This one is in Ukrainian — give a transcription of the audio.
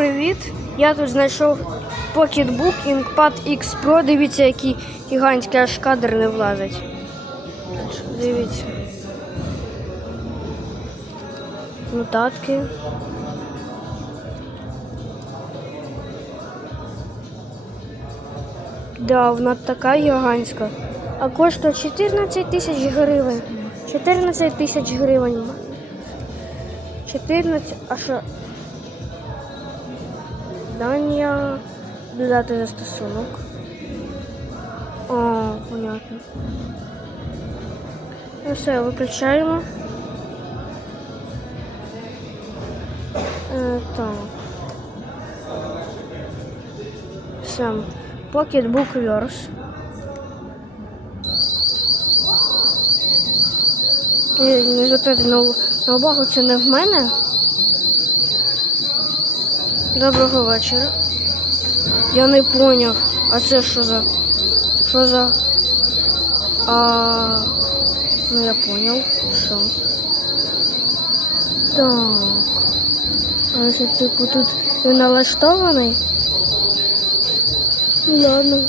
привіт! Я тут знайшов Pocketbook Inkpad X Pro. Дивіться, який гігантський аж кадр не влазить. Дивіться. Нотатки. Да, вона така гігантська. А коштує 14 тисяч гривень. 14 тисяч гривень. 14, а що? Дання додати застосунок. О, понятно. Ну все, виключаємо. Е, так. Все. Pocketbook Verse. Не, не звертайте на, на увагу, це не в мене. Доброго вечора. Я не поняв. А це що за? Що за? А... Ну я поняв. Що? Так. А це типу тут він налаштований? Ладно.